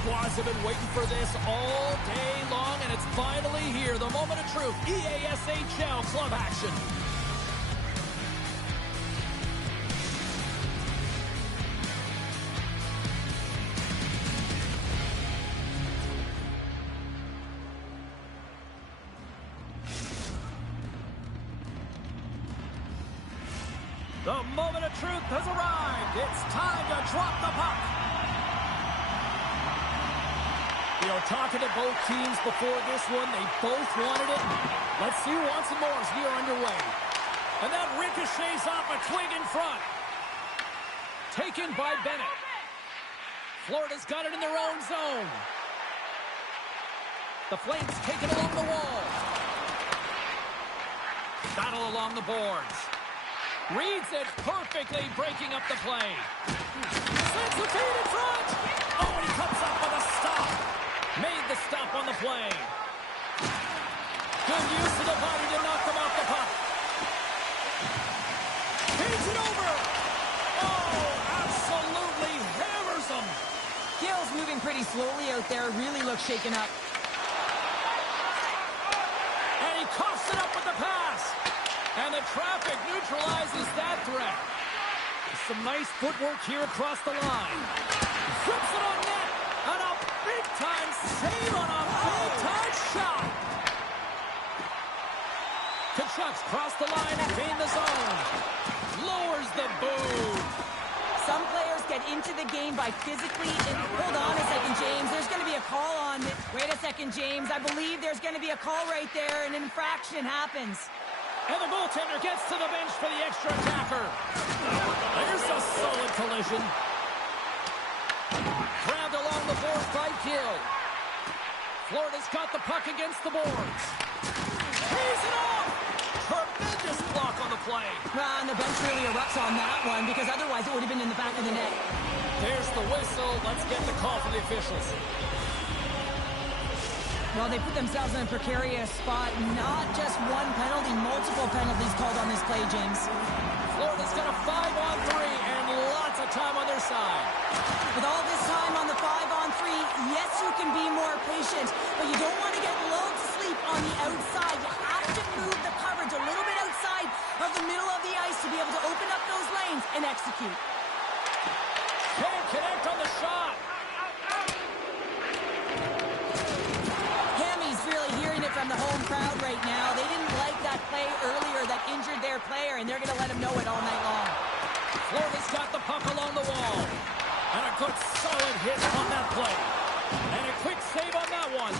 squads have been waiting for this all day long, and it's finally here. The moment of truth. EASHL club action. The moment of truth has arrived. It's time to drop the puck. You know, talking to both teams before this one, they both wanted it. Let's see who wants it more as we are underway. And that ricochets off a twig in front. Taken by Bennett. Florida's got it in their own zone. The Flames take it along the wall. Battle along the boards. Reads it perfectly, breaking up the play. Sends the feed in front. Oh, and he comes up with a stop. Made the stop on the play. Good use of the body to knock them off the puck. Feeds it over. Oh, absolutely hammers them. Gill's moving pretty slowly out there. Really looks shaken up. And he coughs it up with the pass. And the traffic neutralizes that threat. Some nice footwork here across the line. Flips it on net. And a big-time save on a big-time shot. Kachuk's crossed the line and gained the zone. Lowers the boom. Some players get into the game by physically... Hold on a second, James. There's going to be a call on... Wait a second, James. I believe there's going to be a call right there. An infraction happens. And the goaltender gets to the bench for the extra attacker. There's a solid collision. Grabbed along the boards by Gill. Florida's got the puck against the boards. He's it off! Tremendous block on the play. And the bench really erupts on that one, because otherwise it would have been in the back of the net. There's the whistle. Let's get the call from the officials. Well, they put themselves in a precarious spot. Not just one penalty, multiple penalties called on this play, James. Florida's got a 5-on-3 and lots of time on their side. With all this time on the 5-on-3, yes, you can be more patient, but you don't want to get lulled to sleep on the outside. You have to move the coverage a little bit outside of the middle of the ice to be able to open up those lanes and execute. Can't connect on the shot. From the home crowd right now. They didn't like that play earlier that injured their player, and they're going to let him know it all night long. Florida's got the puck along the wall. And a good solid hit on that play. And a quick save on that one.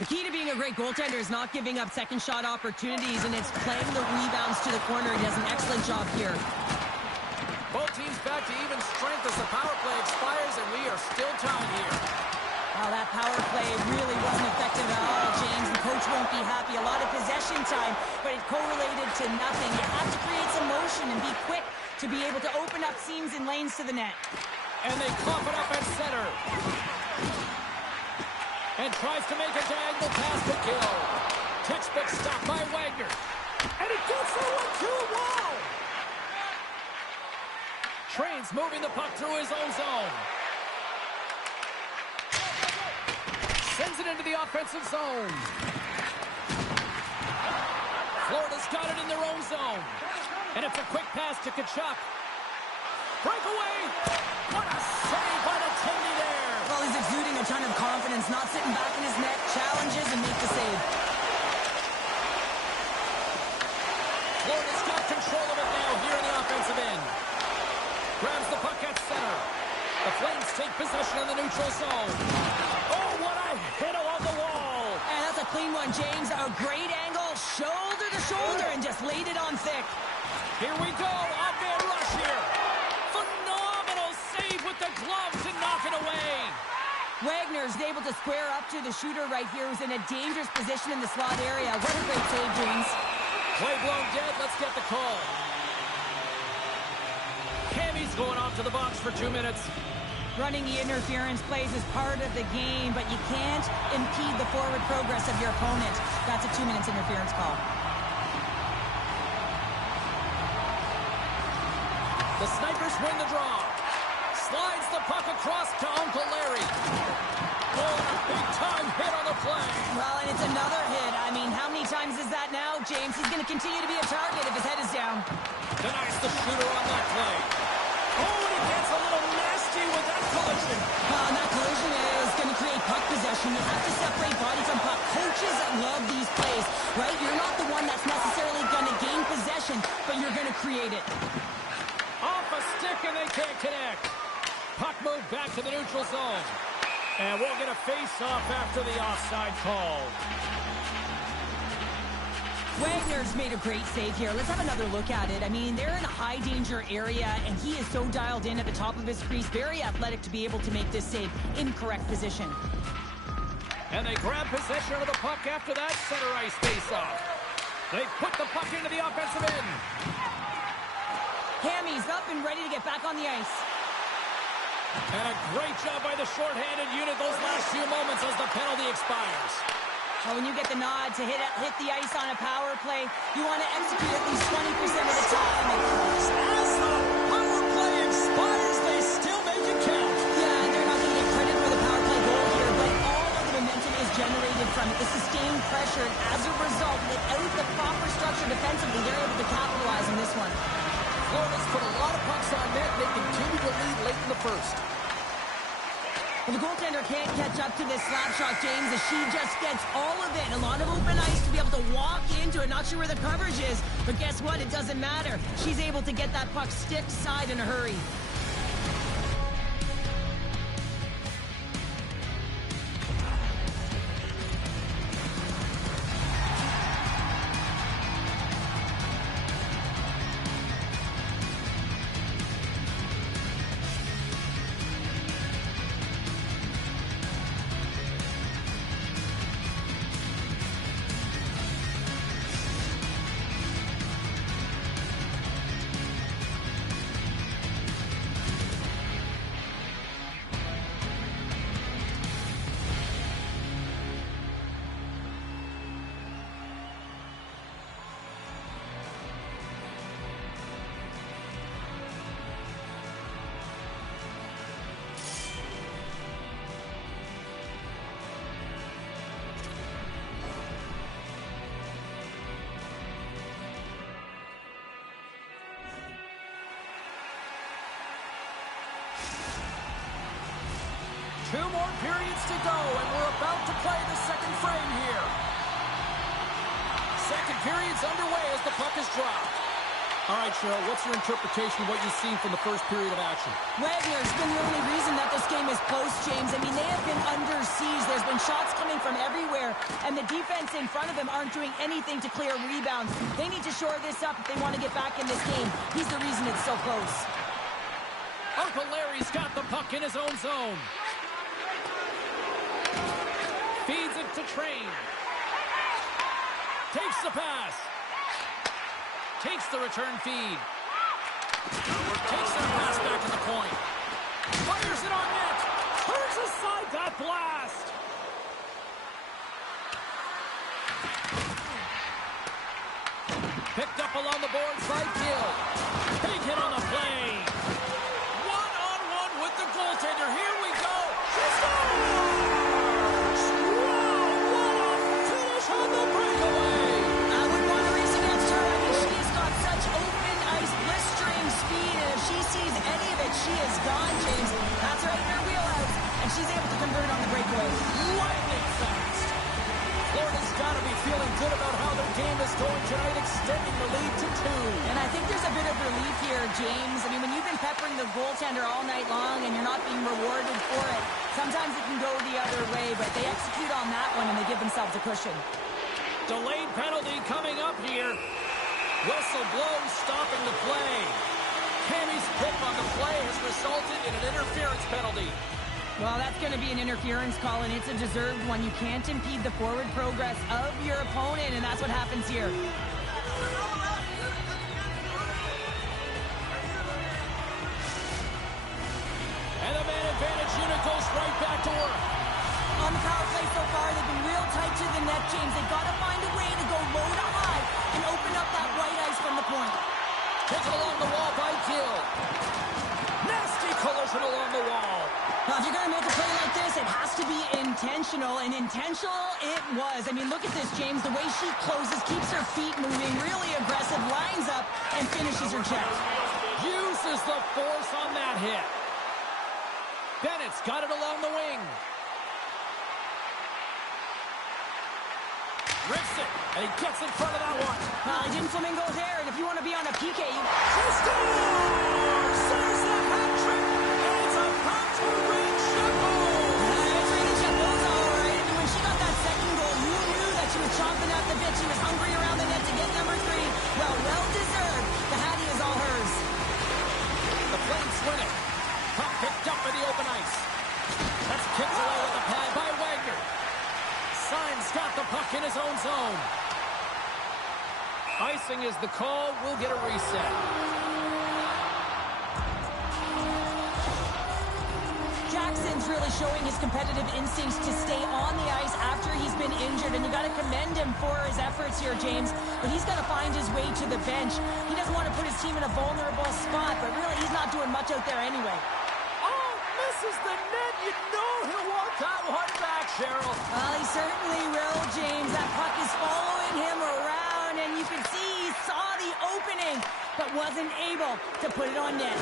The key to being a great goaltender is not giving up second shot opportunities, and it's playing the rebounds to the corner. He does an excellent job here. Both teams back to even strength as the power play expires, and we are still tied here. Wow, that power play really wasn't effective at all, James. The coach won't be happy. A lot of possession time, but it correlated to nothing. You have to create some motion and be quick to be able to open up seams and lanes to the net. And they cough it up at center. And tries to make a diagonal pass to Gill. Textbook stop by Wagner. And it gets the 1-2 wall. Train's moving the puck through his own zone. Sends it into the offensive zone. Florida's got it in their own zone. And it's a quick pass to Kachuk. Breakaway! What a save by the Tindy there! Well, he's exuding a ton of confidence, not sitting back in his net, challenges and make the save. Florida's got control of it now here in the offensive end. Grabs the puck at center. The Flames take possession in the neutral zone. Oh, what a hit along the wall. And that's a clean one, James. A great angle, shoulder to shoulder, and just laid it on thick. Here we go. Off man rush here. Phenomenal save with the glove to knock it away. Wagner's able to square up to the shooter right here, who's in a dangerous position in the slot area. What a great save, James. Play blown dead. Let's get the call. Cammy's going off to the box for 2 minutes. Running the interference plays is part of the game, but you can't impede the forward progress of your opponent. That's a 2 minutes interference call. The Snipers win the draw. Slides the puck across to Uncle Larry. Oh, and a big-time hit on the play. Well, and it's another hit. I mean, how many times is that now, James? He's going to continue to be a target if his head is down. Denies the shooter on that play. Oh, and he gets a little nasty with that collision. And that collision is going to create puck possession. You have to separate body from puck. Coaches love these plays, right? You're not the one that's necessarily going to gain possession, but you're going to create it. Off a stick, and they can't connect. Puck moved back to the neutral zone. And we'll get a face-off after the offside call. Wagner's made a great save here. Let's have another look at it. I mean, they're in a high-danger area, and he is so dialed in at the top of his crease. Very athletic to be able to make this save in correct position. And they grab possession of the puck after that center ice face-off. They put the puck into the offensive end. Hammy's up and ready to get back on the ice. And a great job by the shorthanded unit those last few moments as the penalty expires. Well, when you get the nod to hit the ice on a power play, you want to execute at least 20% of the time. As the power play expires, they still make it count. Yeah, and they're not going to get credit for the power play goal here, but all of the momentum is generated from it. The sustained pressure, and as a result, without the proper structure defensively, they're able to capitalize on this one. Florida's put a lot of pucks on net. They continue to lead late in the first. Well, the goaltender can't catch up to this slap shot, James, as she just gets all of it. A lot of open ice to be able to walk into it. Not sure where the coverage is, but guess what? It doesn't matter. She's able to get that puck stick side in a hurry. Two more periods to go, and we're about to play the second frame here. Second period's underway as the puck is dropped. All right, Cheryl, what's your interpretation of what you've seen from the first period of action? Wagner's been the only reason that this game is close, James. I mean, they have been under siege. There's been shots coming from everywhere, and the defense in front of them aren't doing anything to clear rebounds. They need to shore this up if they want to get back in this game. He's the reason it's so close. Uncle Larry's got the puck in his own zone. Feeds it to Train. Takes the pass. Takes the return feed. Takes that pass back in the point. Fires it on net. Turns aside that blast. Picked up along the boards by Gill. Big hit on the play. One-on-one with the goaltender. Here we go. She scores! Wow, what a finish on the breakaway. I would want to race against her. I mean, she has got such open ice, blistering speed, and if she sees any of it, she is gone, James. That's right in her wheelhouse, and she's able to convert on the breakaway. Lightning fast. Florida's got to be feeling good about how their game is going tonight, extending the lead to 2. And I think there's a bit of relief here, James. I mean, when you've been peppering the goaltender all night long and you're not being rewarded for it, sometimes it can go the other way, but they execute on that one and they give themselves a cushion. Delayed penalty coming up here. Whistle blows, stopping the play. Cammy's pick on the play has resulted in an interference penalty. Well, that's going to be an interference call, and it's a deserved one. You can't impede the forward progress of your opponent, and that's what happens here. And the man advantage unit goes right back to work. On the power play so far, they've been real tight to the net, James. They've got to find a way to go low to high and open up that white ice from the point. Taken along the wall by Gill. Nasty collision along intentional, and intentional it was. I mean, look at this, James. The way she closes, keeps her feet moving, really aggressive, lines up, and finishes her check. Uses the force on that hit. Bennett's got it along the wing. Rips it, and he gets in front of that one. Well, he didn't flamingo there, and if you want to be on a PK, you... She scores! There's the hat trick, and it's a puck to Reed Sheppel. It's Reed Sheppel's all right. I mean, when she got that second goal, you knew that she was chomping at the bit. She was hungry around the net to get number 3. Well deserved. The Hattie is all hers. The Flames win it. Puck picked up by the open ice. That's kicked away with the pad by Wagner. Sign's got the puck in his own zone. Icing is the call. We'll get a reset. Jackson's really showing his competitive instincts to stay on the ice after he's been injured, and you got to commend him for his efforts here, James. But he's got to find his way to the bench. He doesn't want to put his team in a vulnerable spot, but really he's not doing much out there anyway. Oh, misses the net. You know he'll walk that one back, Cheryl. Well, he certainly will, James. That puck is following him around, and you can see he saw the opening, but wasn't able to put it on net.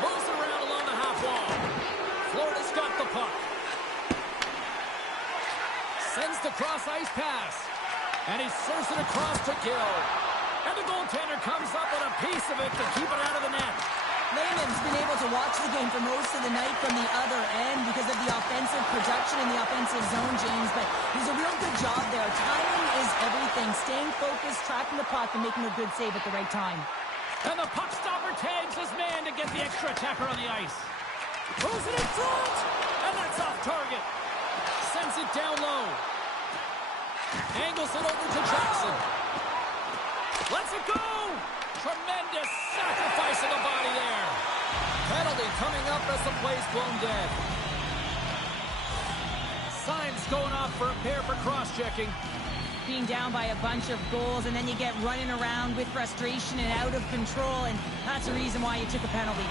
Moves around along the half wall. Florida's got the puck. Sends the cross-ice pass. And he serves it across to Gill. And the goaltender comes up with a piece of it to keep it out of the net. Lehman's been able to watch the game for most of the night from the other end because of the offensive production in the offensive zone, James, but he's a real good job there. Timing is everything. Staying focused, tracking the puck, and making a good save at the right time. And the puck stopper tags his man to get the extra attacker on the ice. Throws it in front, and that's off target. Sends it down low. Angles it over to Jackson. Lets it go. Tremendous sacrifice of the body there. Penalty coming up as the play's blown dead. Signs going off for a pair for cross-checking. Being down by a bunch of goals, and then you get running around with frustration and out of control, and that's the reason why you took a penalty.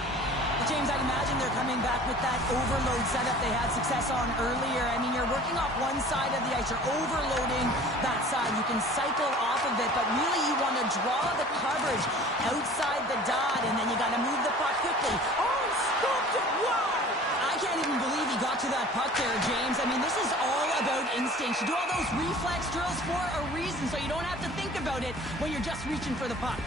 But James, I'd imagine they're coming back with that overload setup they had success on earlier. I mean, you're working off one side of the ice, you're overloading that side. You can cycle off of it, but really you want to draw the coverage outside the dot, and then you got to move the puck quickly. Oh, stopped it! Wow! I can't even believe he got to that puck there, James. I mean, this is all about instinct. You do all those reflex drills for a reason, so you don't have to think about it when you're just reaching for the puck.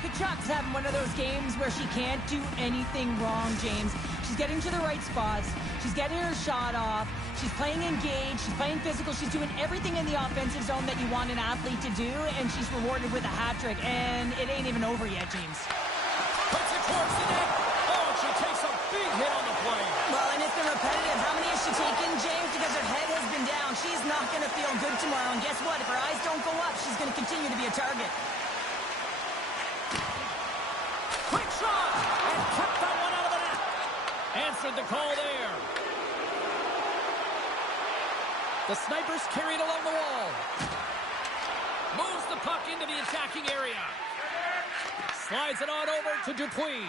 Kachuk's having one of those games where she can't do anything wrong, James. She's getting to the right spots. She's getting her shot off. She's playing engaged. She's playing physical. She's doing everything in the offensive zone that you want an athlete to do, and she's rewarded with a hat trick. And it ain't even over yet, James. Puts it towards the net. Oh, she takes a big hit on the play. Well, and it's been repetitive. How many has she taken, James? Because her head has been down. She's not going to feel good tomorrow. And guess what? If her eyes don't go up, she's going to continue to be a target. Quick shot! And kept that one out of the net. Answered the call there. The snipers carried along the wall. Moves the puck into the attacking area. Slides it on over to Dupuis.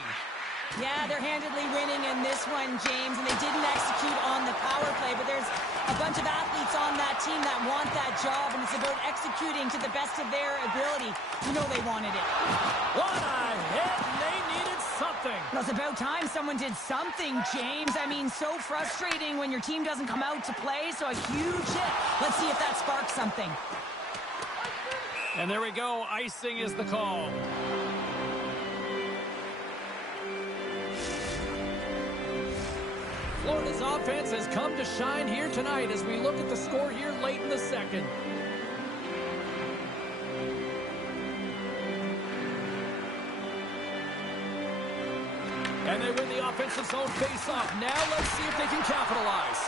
Yeah, they're handedly winning in this one, James, and they didn't execute on the power play, but there's a bunch of athletes on that team that want that job, and it's about executing to the best of their ability. You know they wanted it. What a hit! They needed something. Well, it's about time someone did something, James. I mean, so frustrating when your team doesn't come out to play, so a huge hit. Let's see if that sparks something. And there we go. Icing is the call. Florida's offense has come to shine here tonight as we look at the score here late in the second. And they win the offensive zone face-off. Now let's see if they can capitalize.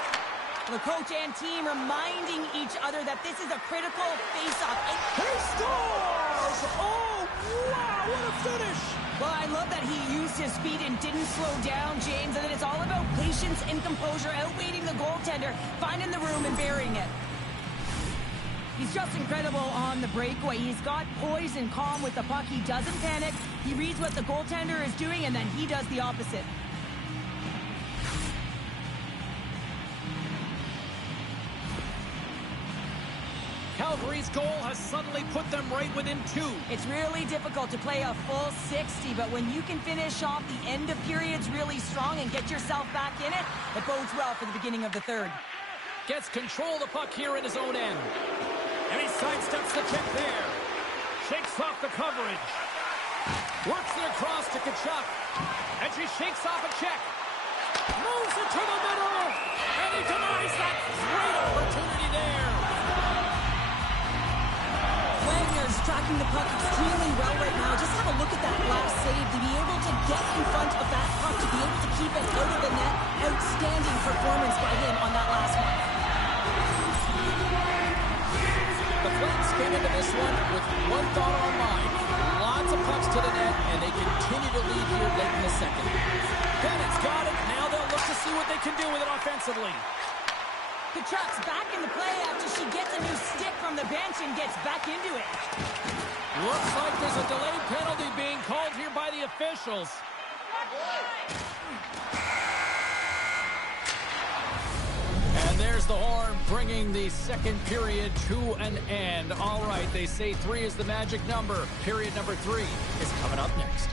The coach and team reminding each other that this is a critical face-off. He scores! Oh, wow, what a finish! Well, I love that he used his speed and didn't slow down, James, and that it's all about patience and composure, outweighing the goaltender, finding the room and burying it. He's just incredible on the breakaway. He's got poise and calm with the puck. He doesn't panic. He reads what the goaltender is doing, and then he does the opposite. Calgary's goal has suddenly put them right within 2. It's really difficult to play a full 60, but when you can finish off the end of periods really strong and get yourself back in it, it bodes well for the beginning of the third. Gets control of the puck here in his own end. And he sidesteps the check there. Shakes off the coverage. Works it across to Tkachuk. And she shakes off a check. Moves it to the middle. And he denies that great opportunity there. Wagner's tracking the puck extremely well right now. Just have a look at that last save. To be able to get in front of that puck, to be able to keep it out of the net. Outstanding performance by him on that last one. The Flames came into this one with one thought on mind. Lots of pucks to the net, and they continue to lead here late in the second. Bennett's got it. Now they'll look to see what they can do with it offensively. Tkachuk's back in the play after she gets a new stick from the bench and gets back into it. Looks like there's a delayed penalty being called here by the officials. And there's the horn, bringing the second period to an end. All right, they say 3 is the magic number. Period number 3 is coming up next.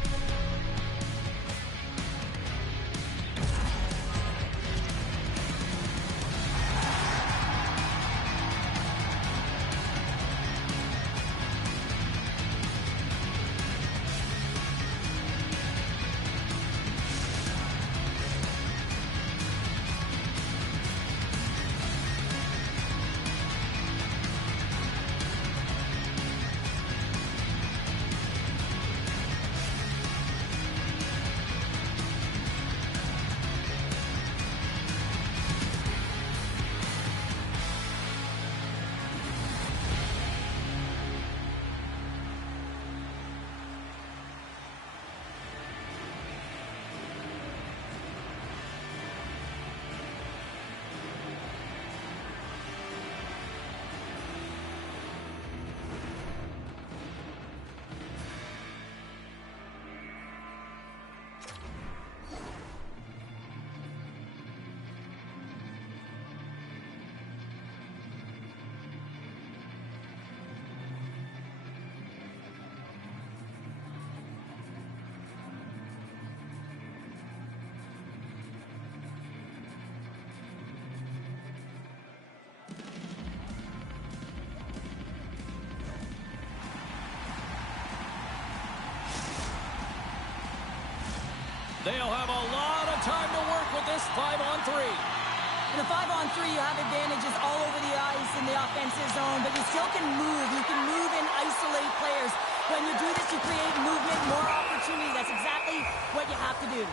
They'll have a lot of time to work with this 5-on-3. In a 5-on-3, you have advantages all over the ice in the offensive zone, but you still can move. You can move and isolate players. When you do this, you create movement, more opportunity. That's exactly what you have to do.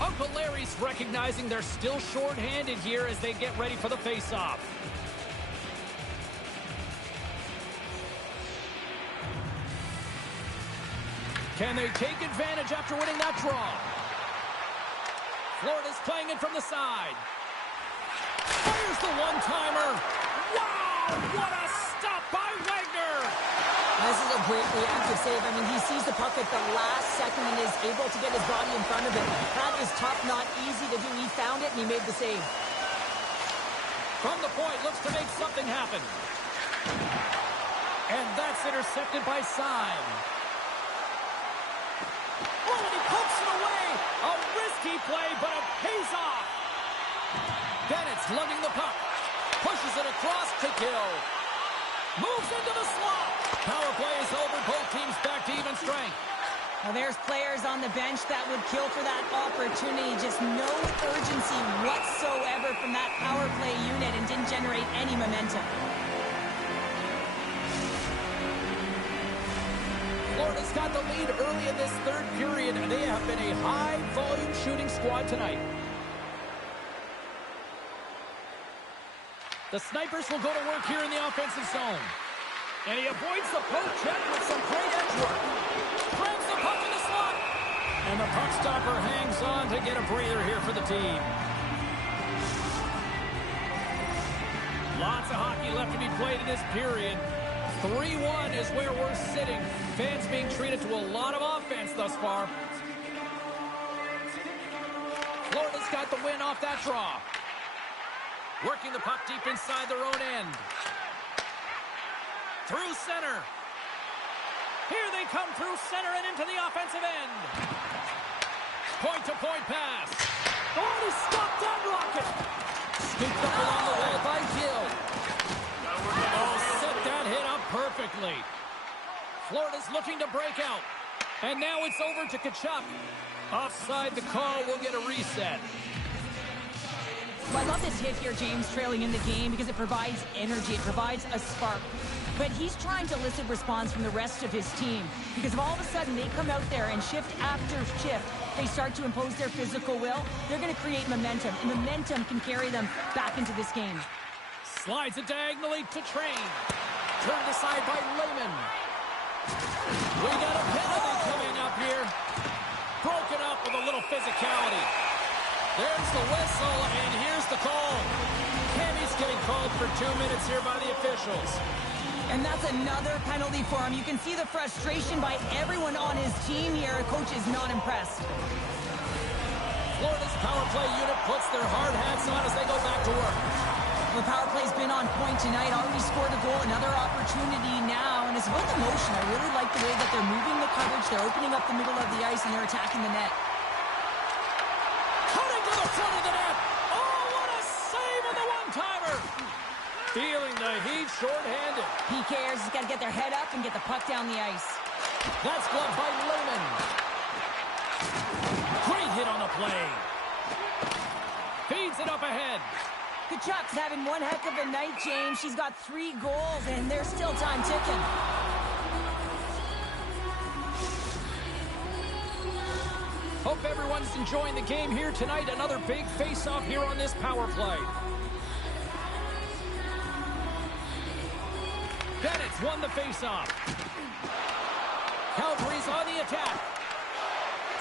Uncle Larry's recognizing they're still short-handed here as they get ready for the face-off. Can they take advantage after winning that draw? Florida's playing it from the side. Fires the one-timer. Wow, what a stop by Wagner. This is a great reactive save. I mean, he sees the puck at the last second and is able to get his body in front of it. That is tough, not easy to do. He found it and he made the save. From the point, looks to make something happen. And that's intercepted by Syme. Oh, and he pokes it away. A risky play, but it pays off. Bennett's lugging the puck. Pushes it across to kill. Moves into the slot. Power play is over. Both teams back to even strength. Now there's players on the bench that would kill for that opportunity. Just no urgency whatsoever from that power play unit and didn't generate any momentum. Florida's got the lead early in this third period, and they have been a high-volume shooting squad tonight. The Snipers will go to work here in the offensive zone. And he avoids the poke check with some great edge work. Throws the puck in the slot. And the puck stopper hangs on to get a breather here for the team. Lots of hockey left to be played in this period. 3-1 is where we're sitting. Fans being treated to a lot of offense thus far. Florida's got the win off that draw. Working the puck deep inside their own end. Through center. Here they come through center and into the offensive end. Point-to-point pass. Oh, he stopped that rocket. Scooped up along the wall by Gill. Oh, set that hit up perfectly. Florida's looking to break out. And now it's over to Tkachuk. Offside the call, will get a reset. Well, I love this hit here, James, trailing in the game, because it provides energy. It provides a spark. But he's trying to elicit response from the rest of his team, because if all of a sudden they come out there and shift after shift, they start to impose their physical will, they're going to create momentum, and momentum can carry them back into this game. Slides it diagonally to Train. Turned aside by Lehman. We got a penalty coming up here. Broken up with a little physicality. There's the whistle, and here's the call. Cammy's getting called for 2 minutes here by the officials. And that's another penalty for him. You can see the frustration by everyone on his team here. Coach is not impressed. Florida's power play unit puts their hard hats on as they go back to work. The power play's been on point tonight. Already scored a goal. Another opportunity now. And it's about the motion. I really like the way that they're moving the coverage. They're opening up the middle of the ice, and they're attacking the net. Cutting to the front of the net. Oh, what a save on the one-timer. Feeling the heat short-handed. He cares. He's got to get their head up and get the puck down the ice. That's gloved by Lehman. Great hit on the play. Feeds it up ahead. Tkachuk's having one heck of a night, James. She's got 3 goals, and there's still time ticking. Hope everyone's enjoying the game here tonight. Another big face-off here on this power play. Bennett's won the face-off. Calgary's on the attack.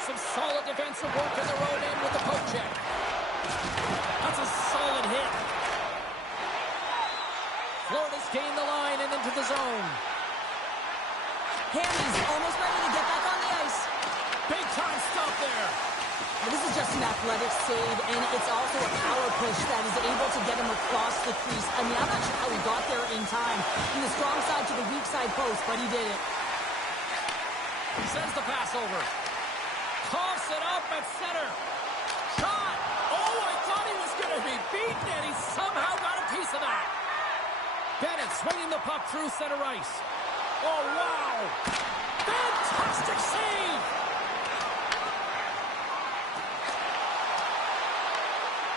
Some solid defensive work in their own end with the poke check. That's a solid hit. Florida's gained the line and into the zone. Hammy's almost ready to get back on the ice. Big time stop there. Well, this is just an athletic save, and it's also a power push that is able to get him across the crease. I mean, I'm not sure how he got there in time. From the strong side to the weak side post, but he did it. He sends the pass over. Coughs it up at center. Shot. Oh, I thought he was going to be beaten, and he somehow got a piece of that. Bennett swinging the puck through center ice. Oh, wow. Fantastic save.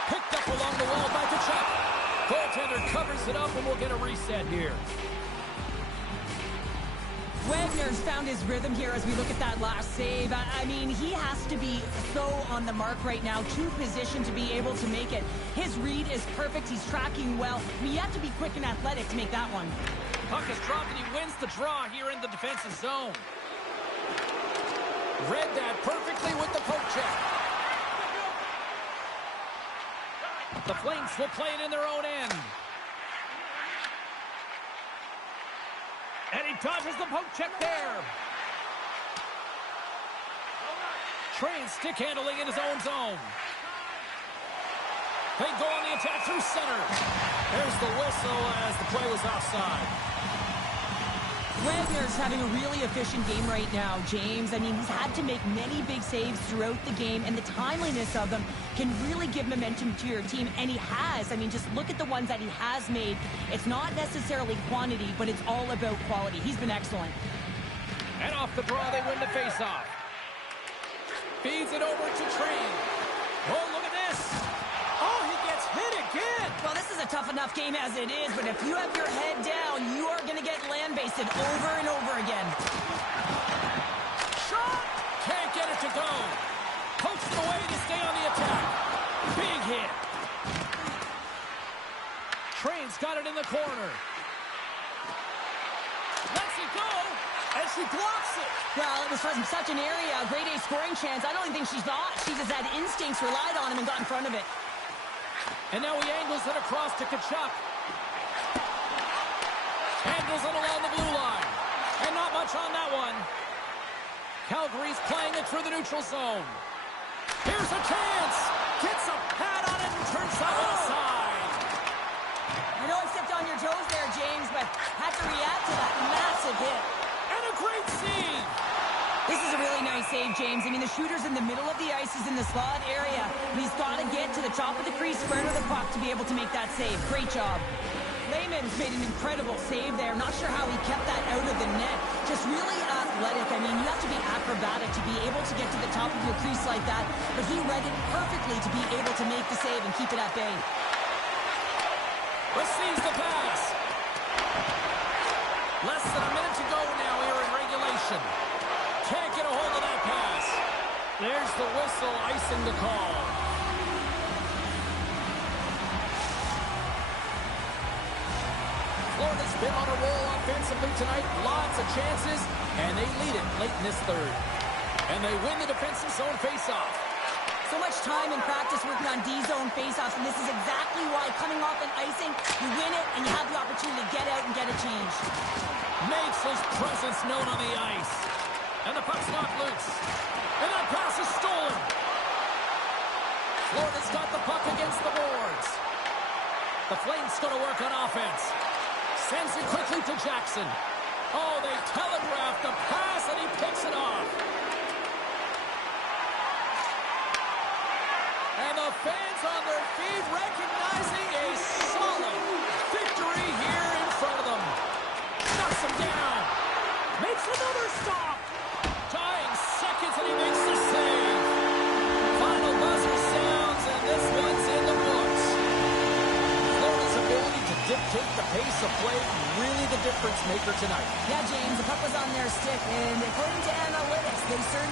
Picked up along the wall by Tkachuk. Goaltender covers it up, and we'll get a reset here. Wagner's found his rhythm here as we look at that last save. I mean, he has to be so on the mark right now, too positioned to be able to make it. His read is perfect. He's tracking well. I mean, you have to be quick and athletic to make that one. Puck is dropped, and he wins the draw here in the defensive zone. Read that perfectly with the poke check. The Flames will play it in their own end. And he dodges the poke check there. Train stick handling in his own zone. They go on the attack through center. There's the whistle as the play was offside. Wagner's having a really efficient game right now, James. I mean, he's had to make many big saves throughout the game, and the timeliness of them can really give momentum to your team, and he has. I mean, just look at the ones that he has made. It's not necessarily quantity, but it's all about quality. He's been excellent. And off the draw, they win the faceoff. Feeds it over to Train. Oh, look at this. Oh, he gets hit again. Well, this is a tough enough game as it is, but if you have your head down, you are going to get land-basted over and over again. Shot! Can't get it to go. Pokes it away to stay on the attack. Big hit. Train's got it in the corner. Lets it go, and she blocks it. Well, it was from such an area, a grade A scoring chance. I don't even think she thought. She just had instincts, relied on him, and got in front of it. And now he angles it across to Tkachuk. Angles it along the blue line. And not much on that one. Calgary's playing it through the neutral zone. Here's a chance. Gets a pad on it and turns side to side. I know I stepped on your toes there, James, but had to react to that massive hit. And a great save. This is a really nice save, James. I mean, the shooter's in the middle of the ice. He's in the slot area. And he's got to get to the top of the crease, square to the puck to be able to make that save. Great job. Lehman's made an incredible save there. Not sure how he kept that out of the net. Just really athletic. I mean, you have to be acrobatic to be able to get to the top of your crease like that. But he read it perfectly to be able to make the save and keep it at bay. Receives the pass. Less than a minute to go now here in regulation. Can't get a hold of that pass. There's the whistle, icing the call. Florida's been on a roll offensively tonight. Lots of chances, and they lead it late in this third. And they win the defensive zone faceoff. So much time in practice working on D-zone faceoffs, and this is exactly why coming off an icing, you win it, and you have the opportunity to get out and get a change. Makes his presence known on the ice. And the puck's not loose. And that pass is stolen. Florida's got the puck against the boards. The Flames going to work on offense. Sends it quickly to Jackson. Oh, they telegraphed the pass, and he picks it off. And the fans on their feet recognizing a solid victory here in front of them. Knocks him down. Makes another stop. Tying seconds, and he makes the save. Final buzzer sounds, and this one's in the books. Florida's ability to dictate the pace of play, really the difference maker tonight. Yeah, James, the puck was on their stick, and according to analytics, they certainly